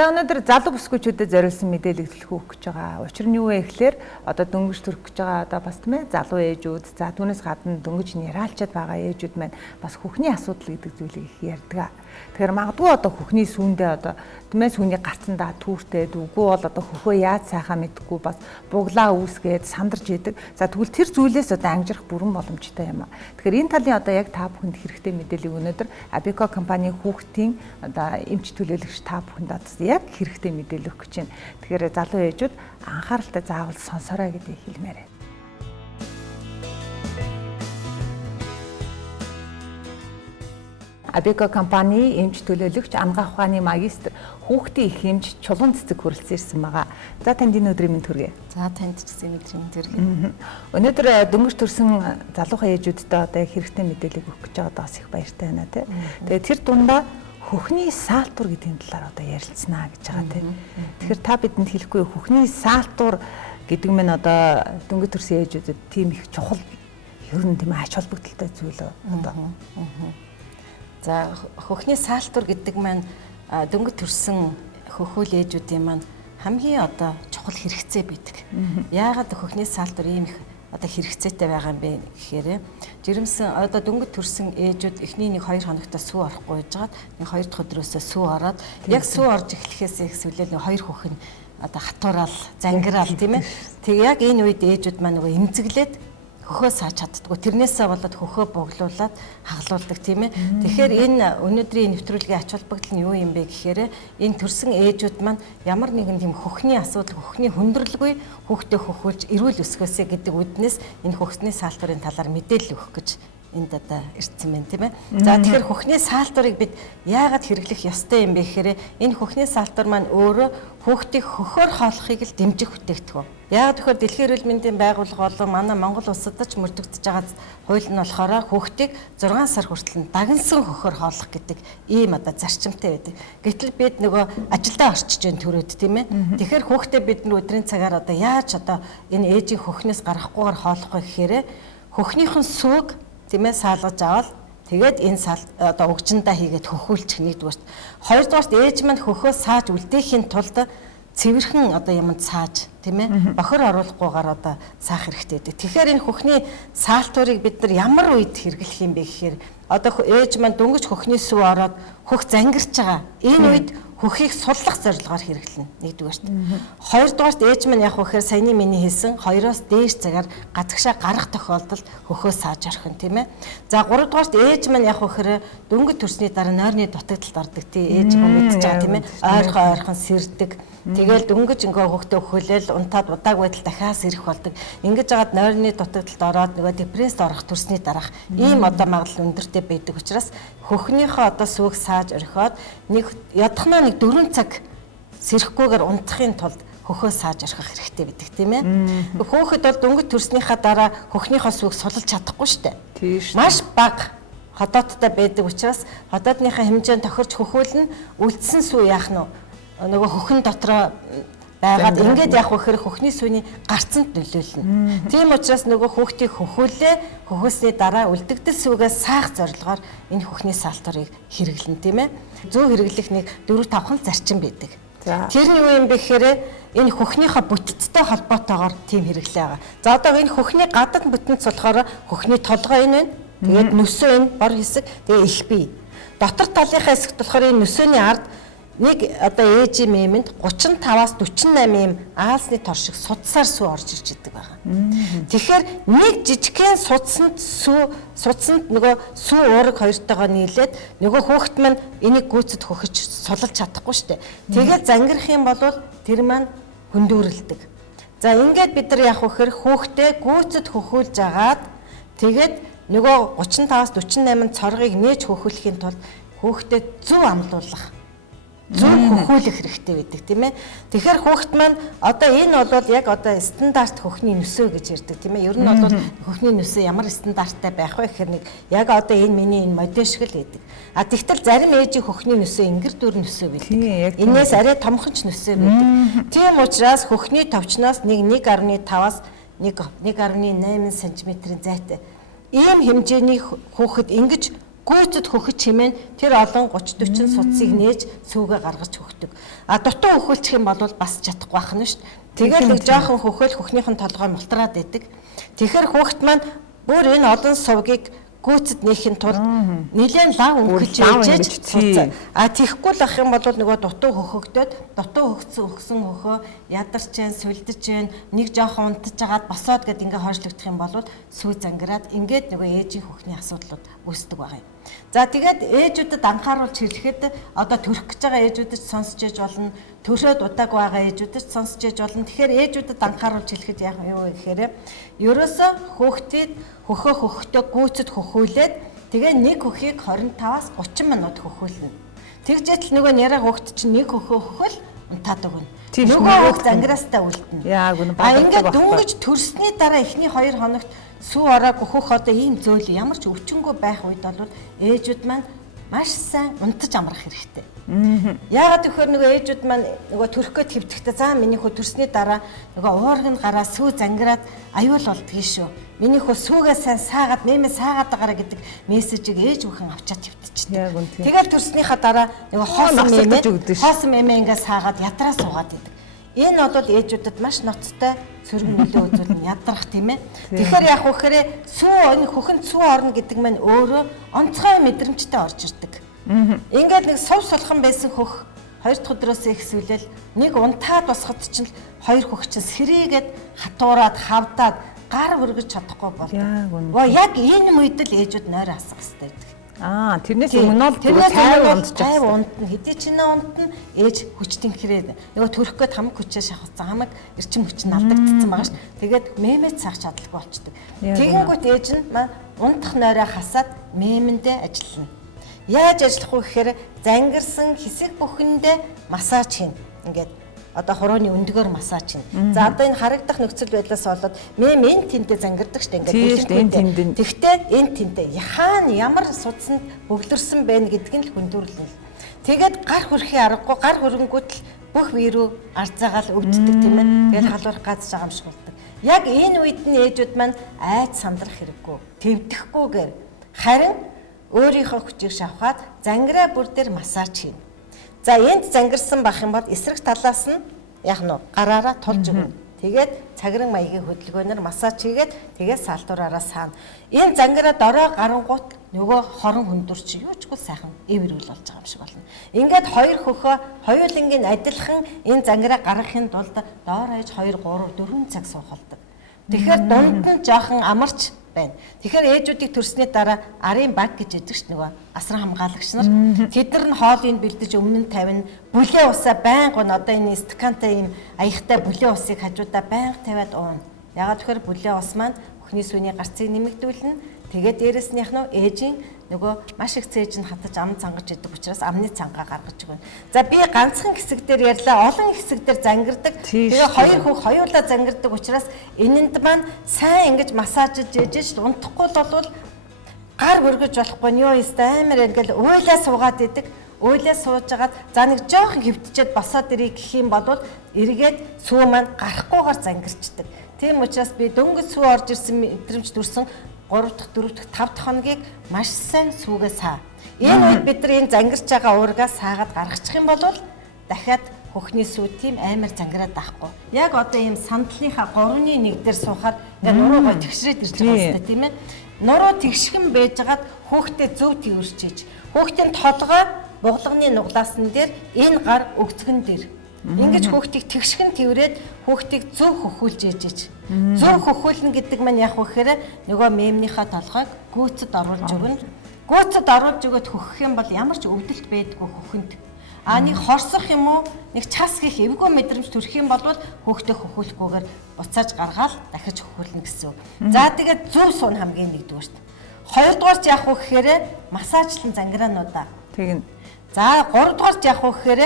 За өнөөдөр залуу бүсгүйчүүдэд зориулсан мэдээлэл өгөх гэж байгаа. Учир нь юу вэ гэхээр одоо дөнгөж төрөх гэж байгаа одоо бас тийм ээ залуу ээжүүд за түүнээс гадна дөнгөж нэралчаад байгаа ээжүүд маань бас хүүхний асуудал гэдэг зүйлийг их ярьдаг. Тэгэхээр магадгүй одоо хүүхний сүүндээ одоо тийм ээ сүүний гарцандаа түүртэй үгүй бол одоо хөхөө яаж сайхаа мэдгүй бас буглаа үүсгээд сандарч идэг. За тэгвэл тэр зүйлээс одоо ангижрах бүрэн боломжтой юм аа. Тэгэхээр энэ талын одоо яг та бүхэнд хэрэгтэй мэдээллийг өнөөдөр Абеко компани хүүхдийн одоо эмч төлөөлөгч та бүхэнд яг хэрэгтэй мэдээлэл өгөх гэж байна. Тэгэхээр залуу ээжүүд анхааралтай заавал сонсорой гэдгийг хэлмээр байна. Абеко компани эмч төлөөлөгч ангаа ухааны магистр хүүхдийн их эмч Чулуун Цэцэг хүрэлцэн ирсэн байгаа. За танд энэ өдрийн мэнд хүргэе. За танд ч гэсэн өдрийн мэнд хүргэе. Өнөөдөр дөнгөж төрсэн залуухан ээжүүдтэй одоо хэрэгтэй мэдээлэл өгөх гэж байгаа бас их баяртай байна тий. Тэгээ тэр дундаа хөхний саалтур гэдэг талаар одоо ярилцсанаа гэж байгаа тийм. Тэгэхээр та бидэнд хэлэхгүй хөхний саалтур гэдэг нь одоо дөнгөж төрсэн ээжүүдэд тийм их чухал ер нь тийм ач холбогдолтой зүйл одоо. За хөхний саалтур гэдэг маань дөнгөж төрсэн хөхүүл ээжүүдийн маань хамгийн одоо чухал хэрэгцээ байдаг. Яагаад хөхний саалтур ийм их одоо хэрэгцээтэй байгаа юм бэ гэхээр жирэмсэн одоо дөнгөж төрсэн ээжүүд эхний 1-2 хоногт сүү орохгүй байжгаад 2 дахь өдрөөсөө сүү ороод яг сүү орж эхлэхээс ихсвэлээ 2 хөхн одоо хатуураал зангираал тийм ээ. Тэг яг энэ үед ээжүүд маань нөгөө эмзэглээд хөхөө сааж чаддгүй. Тэрнээсээ болоод хөхөө боглуулад хагалуулдаг тийм ээ. Тэгэхээр энэ өнөөдрийн нэвтрүүлгийн ач холбогдол нь юу юм бэ гэхээр энэ төрсэн ээжүүд маань ямар нэгэн тийм хөхний асуудал, хөхний хүндрэлгүй хүүхдээ хөхүүлж эрүүл өсгөөсэй гэдэг үднээс энэ хөхсний саалтурын талаар мэдээлэл өгөх гэж энд одоо ирсэн байна тийм ээ. За тэгэхээр хөхний саалтурыг бид яагаад хэрэглэх ёстой юм бэ гэхээр энэ хөхний саалтур маань өөрөө хүүхдийг хөхөөр хооллохыг л дэмжих бүтээгдэхүүн. Яагаад тэгэхээр Дэлхийн эрүүл мэндийн байгууллага болон манай Монгол улсад ч мөрдөгдөж байгаа хууль нь болохоор хүүхдийг 6 сар хүртэл дагнсан хөхөөр хооллох гэдэг ийм одоо зарчимтай байдаг. Гэтэл бид нөгөө ажилдаа орчиж जैन төрөөд тийм ээ. Тэгэхээр хүүхдээ бид өдрийн цагаар одоо яаж одоо энэ ээжийн хөхнөөс гарахгүйгээр хооллох вэ гэхээр хөхнийхэн сүг тийм ээ саалгаж аваад тэгээд энэ одоо угжиндаа хийгээд хөхүүлчих нэгдүгээрт. Хоёрдугаарт ээж маань хөхөө сааж үлдээхийн тулд цэвэрхэн одоо юмд сааж тийм ээ бохор оруулахгүйгээр одоо саах хэрэгтэй байдаг. Тэгэхээр энэ хөхний саалтуурыг бид нар ямар үед хэрэглэх юм бэ гэхээр одоо ээж маань дөнгөж хөхний сүв ороод хөх зангирч байгаа. Энэ үед хөхийг суллах зорилгоор хэрэглэнэ нэгдүгээрт. Хоёрдугаарт ээж маань яг хөхээр саяны миний хэлсэн 2-оос дээш цагаар газагшаа гарах тохиолдолд хөхөө сааж орхин тийм ээ. За гуравдугаарт ээж маань яг хөхээр дөнгөж төрсний дараа нойрны дутагдалд ордог тий ээж маань мэдж байгаа тийм ээ. Ойрхон сэрдэг. Тэгэл дөнгөж ингээ хөхтөө хөлөөл унтаад удааг байтал дахиад сэрэх болдог. Ингэж жагаад нойрны дутагдалд ороод нөгөө депресд орох төрсний дараах ийм одоо магадлал өндөртэй байдаг учраас хөхнийхөө одоо сүг сааж орхиод нэг ядахнаа 4 цаг сэрхгүйгээр унтахын тулд хөхөө сааж орхих хэрэгтэй байдаг тийм ээ. Хүүхэд бол дөнгөж төрснийхаа дараа хөхнийхөө сүг сулж чадахгүй штэ. Маш бага ходоодтай байдаг учраас ходоодныхаа хэмжээнд тохирч хөхүүлнэ үлдсэн сүү яах нь нөгөө хөхн дотроо байгаад ингээд явах гэхээр хөхний сүний гарцанд нөлөөлнө. Тийм учраас нөгөө хүүхдийг хөхүүлээ хөхөөсний дараа үлдэгдэл сүгээс саах зорилгоор энэ хөхний саалтурыг хэрэглэнэ тийм ээ. Зөв хэрэглэх нэг 4-5 зарчим байдаг. Тэр нь юу юм бэ гэхээр энэ хөхнийхөө бүтцтэй холбоотойгоор тийм хэрэглээ байгаа. За одоо энэ хөхний гадаад бүтэнц болохоор хөхний толгой энэ байна. Тэгээд нөсөө энэ бор хэсэг тэгээд их бие. Дотор талынхаа хэсэгт болохоор энэ нөсөөний ард нэг одоо ээжийн мэмэнд 35-аас 48 юм аалсны тор шиг судсаар сүү орж ирж идэг байгаа. Тэгэхээр нэг жижигхэн судсанд нөгөө сүү уураг хоёртойгоо нийлээд нөгөө хүүхэд маань энийг гүйцэд хөхөж сулж чадахгүй штэ. Тэгээд зангирах юм бол тэр маань хөндүүрэлдэг. За ингээд бид нар яах вэ гэхээр хүүхдээ гүйцэд хөхүүлж агаад тэгээд нөгөө 35-аас 48 цоргыг нээж хөхүүлэхийн тулд хүүхдэд зөв амлуулах зөв хөхүүлэх хэрэгтэй байдаг тийм ээ. Тэгэхээр хүүхэд маань одоо энэ бол яг одоо стандарт хөхний нөсөө гэж ярьдаг тийм ээ. Ер нь бол хөхний нөсөө ямар стандарттай байх вэ гэхээр нэг яг одоо энэ миний энэ модель шиг л байдаг. А тэгтэл зарим ээжийн хөхний нөсөө ингэр дүр нөсөө байдаг. Энээс арай томхонч нөсөө байдаг. Тийм учраас хөхний товчноос 1.5-аас 1.8 см-ийн зайтай ийм хэмжээний хүүхэд ингэж гүйцэд хөхөж чимээ тэр олон 30 40 судсыг нээж сүүгээ гаргаж хөхдөг. Дутуу хөхөлчих юм бол бас чадахгүй байх нь шүү дээ. Тэгээд нэг жоохон хөхөөл хөхнийхэн толгой мултраад идэг. Тэгэхээр хүүхэд маань бүр энэ олон сувгийг гүйцэд нээхин тулд нэлээд лав өнгөж ээжж цуцаа. Тийхгүй л ах юм бол нөгөө дутуу хөхөгдөд дутуу өгсөн хөхөө ядарч जैन сүлдэж जैन нэг жоохон унтаж агаад босоод гэд ингээ хойшлогдох юм бол сүү зангираад ингээд нөгөө ээжийн хөхний асуудлууд үүсдэг байгаа юм. За тэгээд ээжүүдэд анхааруулж хэлэхэд одоо төрөх гэж байгаа ээжүүдэд сонсч ээж болно, төрөөд удааг байгаа ээжүүдэд сонсч ээж болно. Тэгэхээр ээжүүдэд анхааруулж хэлэхэд яг юу вэ гэхээр ерөөсөө хүүхдийг хөхөхдөө гүйцэд хөхүүлээд тэгээ нэг хөхийг 25-аас 30 минут хөхүүлнэ. Тэгжээтэл нөгөө няраа хүүхд чинь нэг хөхөө хөхөл унтаад өгнө. Нөгөө хүүхд зангираастай үлдэнэ. Яг үнэ багтдаг. Ингээд дүнгэж төрсний дараа эхний 2 хоногт сүү ороогүй хөх одоо ийм зөөл ямар ч өвчнгөө байх үед бол ээжүүд маань маш сайн унтаж амрах хэрэгтэй. Яагаад гэхээр нөгөө ээжүүд маань нөгөө төрөхөө твдэхдээ за миний хөө төрсний дараа нөгөө уурганд гараа сүү зангираад аюул болдгий шүү. Миний хөө сүүгээ сайн саагаад мэмээ саагаад байгаараа гэдэг мессежийг ээж бүхэн авчаад твдчихдэг. Тэгэл төрснийхаа дараа нөгөө хоосон мэмээ ингээ саагаад ядраа суугаад идэг. Энэ бол ээжүүдэд маш ноцтой сөрөг нөлөө үзүүлнэ ядрах тийм ээ. Тэгэхээр яг хөөхөр сүү энэ хөхөнд сүү орно гэдэг маань өөрөө онцгой мэдрэмжтэй орж ирдэг. Ингээд нэг сувс сулхан байсан хөх 2 дахь өдрөөс ихсүүлэл нэг унтаад босоход чинь 2 хөх чинь сэрийгээд хатуураад хавдаад гар өргөж чадахгүй болдог. Яг энэ үед л ээжүүд нойроо асах хэрэгтэй байдаг. Тэрнээс өмнө л тайван унтна хэдий ч нэ унтна ээж хүчтэн хэрэг нөгөө төрөх гээд хамаг хүчээ шахацсан хамаг эрчим хүч нь алдагдсан байгаа ш. Тэгээд мемэд цаах чадалгүй болчдөг. Тэгэнгүүт ээж нь унтах нойроо хасаад мемэндээ ажиллана. Яаж ажиллах вэ гэхээр зангирсан хэсэг бүхэндээ массаж хийн. Ингээд одоо хорооны өндгөөр массаж хийн. За одоо энэ харагдах нөхцөл байдлаас болоод мем энэ тэнтэй зангирдаг штэ ингээд. Тэгтээ энэ тэнтэй хаана ямар судсанд бөглөрсөн байна гэдг нь л хүндүрлэнэ. Тэгээд гар хөрхийн аргагүй гар хөрөнгөт л бүх бие рүү арзаагаал өвддөг тийм ээ. Тэгээд халуурах газ байгаа юм шиг болдог. Яг энэ үед нь ээжүүд маань айц сандрах хэрэггүй. Твдэхгүйгээр харин өөрийнхөө хүчийг шавхаад зангираа бүр дээр массаж хийн. За энд зангирсан бах юм бол эсрэг талаас нь яг нь гараараа тулж өгнө. Тэгээд цагран маягийн хөдөлгөөнөөр массаж хийгээд тэгээд саалтураараа саана. Энэ зангираа дорой гарангуут нөгөө хорон хүндүрч юу ч гол сайхан эвэрүүл болж байгаа юм шиг болно. Ингээд 2 хөхөө хоёулангийн адилхан энэ зангираа гаргахын тулд доор хаяж 2 3 4 цаг суух болдог. Тэгэхээр дунд нь жоохон амарч байна. Тэгэхээр ээжүүдийг төрсний дараа арын баг гэж яддаг ш нөгөө асран хамгаалагч нар тэд нар нь хоолыг бэлдэж өмнө нь тавина. Бүлээ усаа байнга одоо энэ стакантай юм аягтай бүлээ усыг хажуудаа байнга тавиад ууна. Ягаад тэгэхээр бүлээ ус маань бүхний сүний гарцыг нэмэгдүүлнэ. Тэгээд дээрэснийх нь ээжийн нөгөө маш их цээж нь хатаж ам цангаж идэг учраас амны цангаа гаргаж өгнө. За би ганцхан хэсэг дээр ярьлаа, олон хэсэг дээр зангирдаг. Тэгээ 2 хөх хоёулаа зангирдаг учраас энэнд маань сайн ингэж массажж ээжж унтахгүй бол гар хөргөж болохгүй нь юу ёстой амар ингээл уйлаа суугаад идэг. Уйлаа сууж агаад за нэг жоохон хөвтчихэд босоод ирэх гэх юм бол эргээд сүү маань гарахгүйгээр зангирчдаг. Тийм учраас би дөнгөж сүү орж ирсэн мэдрэмж төрсөн 3 дахь 4 дахь 5 дахь хоногийг маш сайн сүүгээ саа. Энэ үед бид нар энэ зангирч байгаа уургаа саагаад гаргачих юм бол дахиад хөхний сүү тийм амар зангираад байхгүй. Яг одоо ийм сандлынхаа 3-1 дээр суухаар ингээ нуруу гой тэгшрээд ирж байгаа юм тийм ээ. Нуруу тэгшхэн байжгаад хүүхдээ зөв тэрвэрчээж. Хүүхдийн толгой бугалганы нуглаасан дээр энэ гар өгцгөн дээр ингэж хүүхдийг тэгшхэн тэрврээд хүүхдийг зөв хөхүүлж ээжэж. Зөв хөхүүлнэ гэдэг маань яг вэхээр нөгөө мемнийхаа толгойг гүйцэд оруулж өгнө. Гүйцэд оруулж өгöd хөхөх юм бол ямар ч өвдөлт байдгүй хөхөнд. Нэг хорсох юм уу, нэг час гих эвгүй мэдрэмж төрөх юм бол хүүхдээ хөхүүлэхгүйгээр буцааж гаргаад дахиж хөхүүлнэ гэсэн. За тэгээд зөв суун хамгийн нэгдүгээрт. Хоёрдугаарт яг вэхээр массажлан зангираануудаа. Тэгнь. За гуравдугаарт яг вэхээр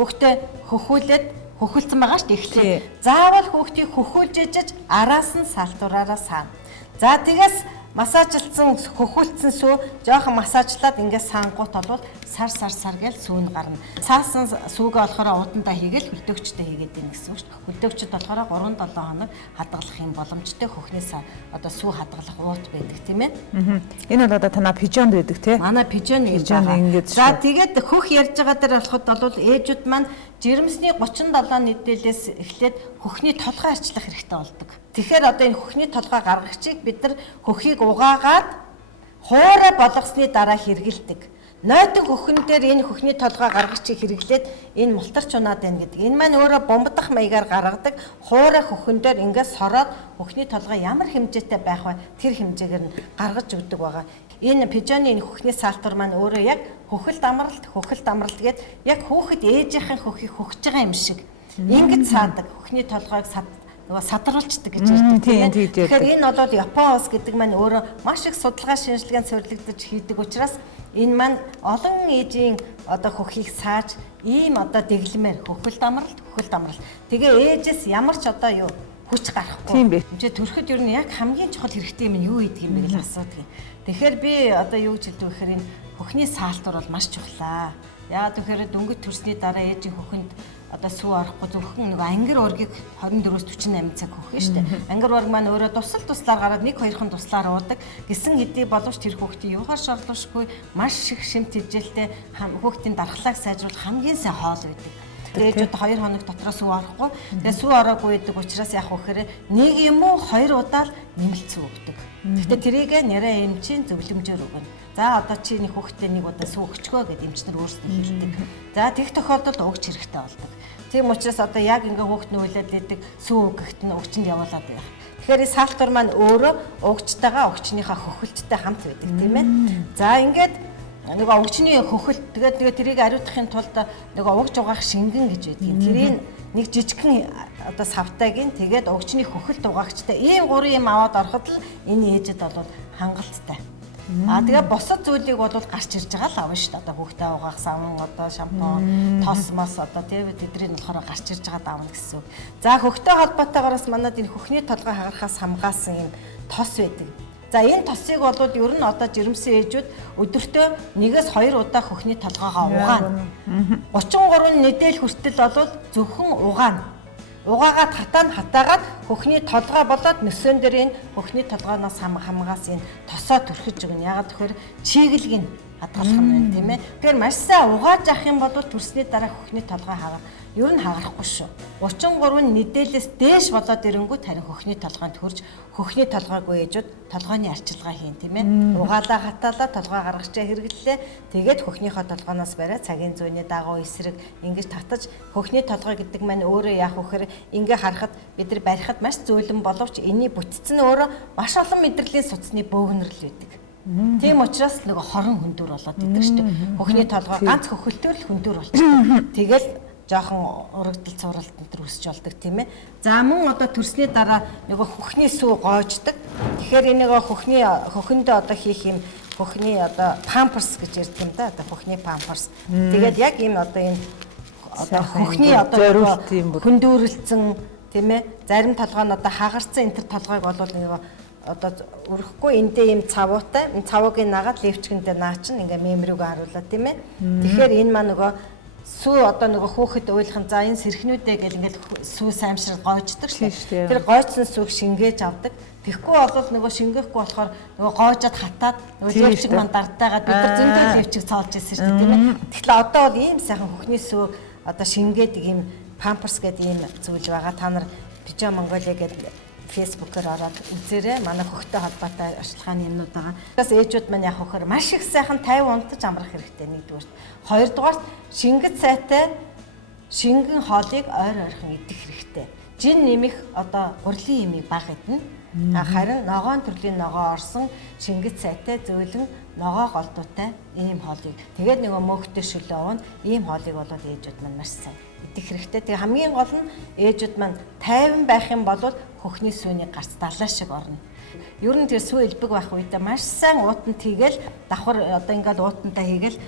хүүхдээ хөхүүлээд хөхүүлсэн байгаа шүү дээ эхлээд. Заавал хүүхдийг хөхүүлж ээжж араас нь салтураараа саана. За тэгээс массажлсан хөхүүлсэн сүү жоохон массажлаад ингээд сангуут болвол сар гэж сүүн гарна. Цаасан сүүгээ болохоор удандаа хийгээл хөлдөөгчтэй хийгээд байна гэсэн үг шүү дээ. Хөлдөөгчд болохоор 3-7 хоног хадгалах юм боломжтой хөхнээс одоо сүү хадгалах уут байдаг тийм ээ. Энэ бол одоо танаа пижонд байдаг тий. Манай пижон гэж байгаа. За тэгээд хөх ярьж байгаа дээр болоход бол ээжүүд маань жирэмсний 37 нийтэлээс эхлээд хөхний толгой арчлах хэрэгтэй болдог. Тэгэхээр одоо энэ хөхний толгой гаргагчийг бид нар хөхийг угаагаад хуурай болгосны дараа хэргэлдэг. Нойтон хөхөн дээр энэ хөхний толгой гаргагчийг хэрэглээд энэ мултарч унаад байна гэдэг. Энэ маань өөрөө бомбдах маягаар гаргадаг хуурай хөхөн дээр ингээд сороод хөхний толгой ямар хэмжээтэй байх вэ? Тэр хэмжээгээр нь гаргаж өгдөг байгаа. Энэ пижоны энэ хөхний саалтур маань өөрөө яг хөхөлт амралт гээд яг хүүхэд ээжийнхэн хөхийг хөхж байгаа юм шиг ингэж саадаг. Хөхний толгойг садаруулцдаг гэж ярьдаг тийм. Тэгэхээр энэ бол Япон улс гэдэг маань өөрөө маш их судалгаа шинжилгээнд суурилагдаж хийдэг учраас энэ маань олон ээжийн одоо хөхийг сааж ийм одоо дэглэмээр хөхөлт амралт. Тэгээ ээжээс ямар ч одоо юу хүч гарахгүй. Тийм бэ. Энд төрөхөд ер нь яг хамгийн чухал хэрэгтэй юм нь юу гэдэг юм бэ гэж асуудаг. Тэгэхээр би одоо юу гэж хэлдэг вэ гэхээр энэ хөхний саалтур бол маш чухлаа. Яагаад гэхээр дөнгөж төрсний дараа ээжийн хөхөнд одоо сүү орохгүй зөвхөн нэг ангир ургийг 24-өөс 48 цаг хөх нь шүү дээ. Ангир ураг маань өөрөө туслаар гараад 1-2хан туслаар уудаг. Гисэн хэдий боловч тэр хүүхдийн юугаар шаардлагашгүй маш их шимт хэмжээлтэй хүүхдийн дархлааг сайжруулах хамгийн сайн хоол байдаг. Ээжүүд 2 хоног дотроос сүү орохгүй. Тэгээ сүү ороогүй гэдэг учраас яах вэ гэхээр нэг юм уу 2 удаа л нэмэлт сүү өгдөг. Гэхдээ тэрийг нэрээ эмчийн зөвлөмжөөр өгнө. За одоо чи нэг хүүхдээ нэг удаа сүү өгчгөө гэд эмчнэр өөрсдөө хэлдэг. За тэгх тохиолдолд өгч хэрэгтэй болдог. Тийм учраас одоо яг ингээ хүүхд нь уйлаад идэг сүү өгөхт нь өгчөнд явуулаад байх. Тэгэхээр саалтур маань өөрөө өгчтэйгээ өгчнийхаа хөхөлттэй хамт байдаг тийм ээ. За ингээд нөгөө өгчний хөхөлт тэгээд тэрийг ариутгахын тулд нөгөө угж угаах шингэн гэж байдаг. Тэрийг нэг жижигхэн одоо савтайг тэгээд өгчний хөхөлт угаагчтай ийм 3 юм аваад ороход л энэ ээжэд бол хангалттай. Тэгээ босод зүйлийг бол гарч ирж байгаа л авна шүү дээ. Одоо хүүхдээ угаах савн одоо шампунь, тосмос одоо тийм тэдний болохоор гарч ирж байгаа давна гэсэн үг. За хөхтэй холбоотойгоос манад энэ хөхний толгой хагарахаас хамгаалсан юм тос байдаг. За энэ тосыг бол ер нь одоо жирэмсэн ээжүүд өдөртөө 1-2 удаа хөхний толгойгоо угаана. 33 недэл хүртэл бол зөвхөн угаана. Угаагаад хатаагаад хөхний толгой болоод нөсөн дээр энэ хөхний толгойноос хамгаас энэ тосоо төрхөж өгнө. Ягаад гэхээр чиглэг нь хадгалах юм байна тийм ээ. Тэгэхээр маш сайн угааж авах юм бол төрсний дараа хөхний толгой ер нь хагарахгүй шүү. 33 недэлээс дээш болоод ирэнгүүт харин хөхний толгойд хөрж хөхний толгойг ээжүүд толгойн арчилгаа хийн тийм ээ. Угаалаа хатаалаа толгой гаргачаа хэрэглэлээ. Тэгээд хөхнийхөө толгойноос бариа цагийн зүйний дагуу эсрэг ингэж татаж хөхний толгой гэдэг маань өөрөө яах вэ гэхээр ингээ харахад бид нар барихад маш зөөлөн боловч энэний бүтцэн нь өөрөө маш олон мэдрэлийн судасны бөөгнөрл байдаг. Тийм учраас нөгөө хорон хөндөр болоод идэг шүү дээ. Хөхний толгой ганц хөхөлтөөр л хөндөр болчихдог. Тэгэл жоохон урагдал цувралт энэ үсч болдог тийм ээ. За мөн одоо төрсний дараа нөгөө хөхний сүү гоождаг. Тэгэхээр энийг хөхөндөө одоо хийх юм хөхний одоо памперс гэж ярьдаг юм да. Одоо хөхний памперс. Тэгээд яг ийм одоо энэ одоо хөхний одоо хөндөөрлцэн тийм ээ. Зарим толгой нь одоо хагарцсан энэ төр толгойг бол нөгөө одоо өрөхгүй эндээ ийм цавуутай. Энэ цавуугийн нагаад левчгэндээ наачин ингээ мемрүүгээ харуулаад тийм ээ. Тэгэхээр энэ маань нөгөө сүү одоо нөгөө хүүхэд уйлах за энэ сэрхнүүдээ гэл ингээд сүү саймшрал гоождаг шүү дээ. Тэр гоожсон сүүг шингээж авдаг. Тэгэхгүй бол нөгөө шингээхгүй болохоор нөгөө гоожоод хатаад нөгөө левчг маань дардаагаад бид нар зөндөө левчг цоолж ирсэн шүү дээ тийм ээ. Тэгэхээр одоо бол ийм сайхан хөхний сүү одоо шингээдэг ийм памперс гэдэг ийм зүйл байгаа. Та нар Пижон Монголиа гэдэг фэйсбүүкээр ороод үзээрэй. Манай хөхтэй холбоотой ашиглахааны юмнууд байгаа. Бас ээжүүд маань яг хөхөр маш их сайхан 50 унтаж амрах хэрэгтэй нэгдүгээр. Хоёрдугаар шингэц сайтай шингэн хоолыг ойрхон идэх хэрэгтэй. Жин нэмэх одоо гурлийн юмыг бага идэнэ. Харин ногоон төрлийн ногоо орсон шингэц сайтай зөөлөн ногоо голдуутай ийм хоолыг. Тэгээд нөгөө мөхтэй шөлөө уун ийм хоолыг бол ээжүүд маань маш сайн идэх хэрэгтэй. Тэгээ хамгийн гол нь ээжүүд маань тайван байх юм бол хөхний сүүний гарц далаа шиг орно. Ер нь тэр сүү элбэг байх үедээ маш сайн уутанд хийгээл давхар одоо ингээд уутантаа хийгээл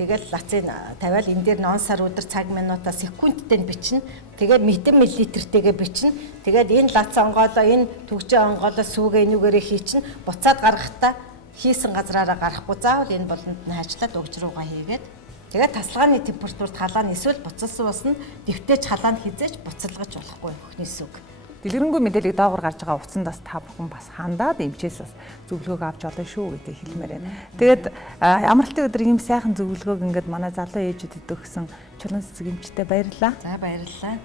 Тэгэл лацыг тавиал энэ дээр ноон сар өдөр цаг минутаа секундтэй нь бичнэ. Тэгээд мэдэн миллилитртэйгээ бичнэ. Тэгээд энэ лац онгоолоо энэ түгжээ онгоолоо сүүгээ энүүгээрээ хийчихнэ. Буцаад гаргахдаа хийсэн газраараа гарахгүй заавал энэ болонд нь хайжлаад угж руугаа хийгээд тэгээд тасалгааны температурт халааны эсвэл буцалсан ус нь дэвтэж халаанд хизээж буцалгаж болохгүй хөхний сүг. Дэлгэрэнгүй мэдээлэл доогуур гарч байгаа утсандаас та бүхэн бас хандаад эмчээс бас зөвлөгөөг авч олно шүү гэдэг хэлмээр байна. Тэгээд амралтын өдөр ийм сайхан зөвлөгөөг ингээд манай залуу ээжүүдэд өгсөн чулуун цэцэг эмчтэй баярлалаа. За баярлалаа.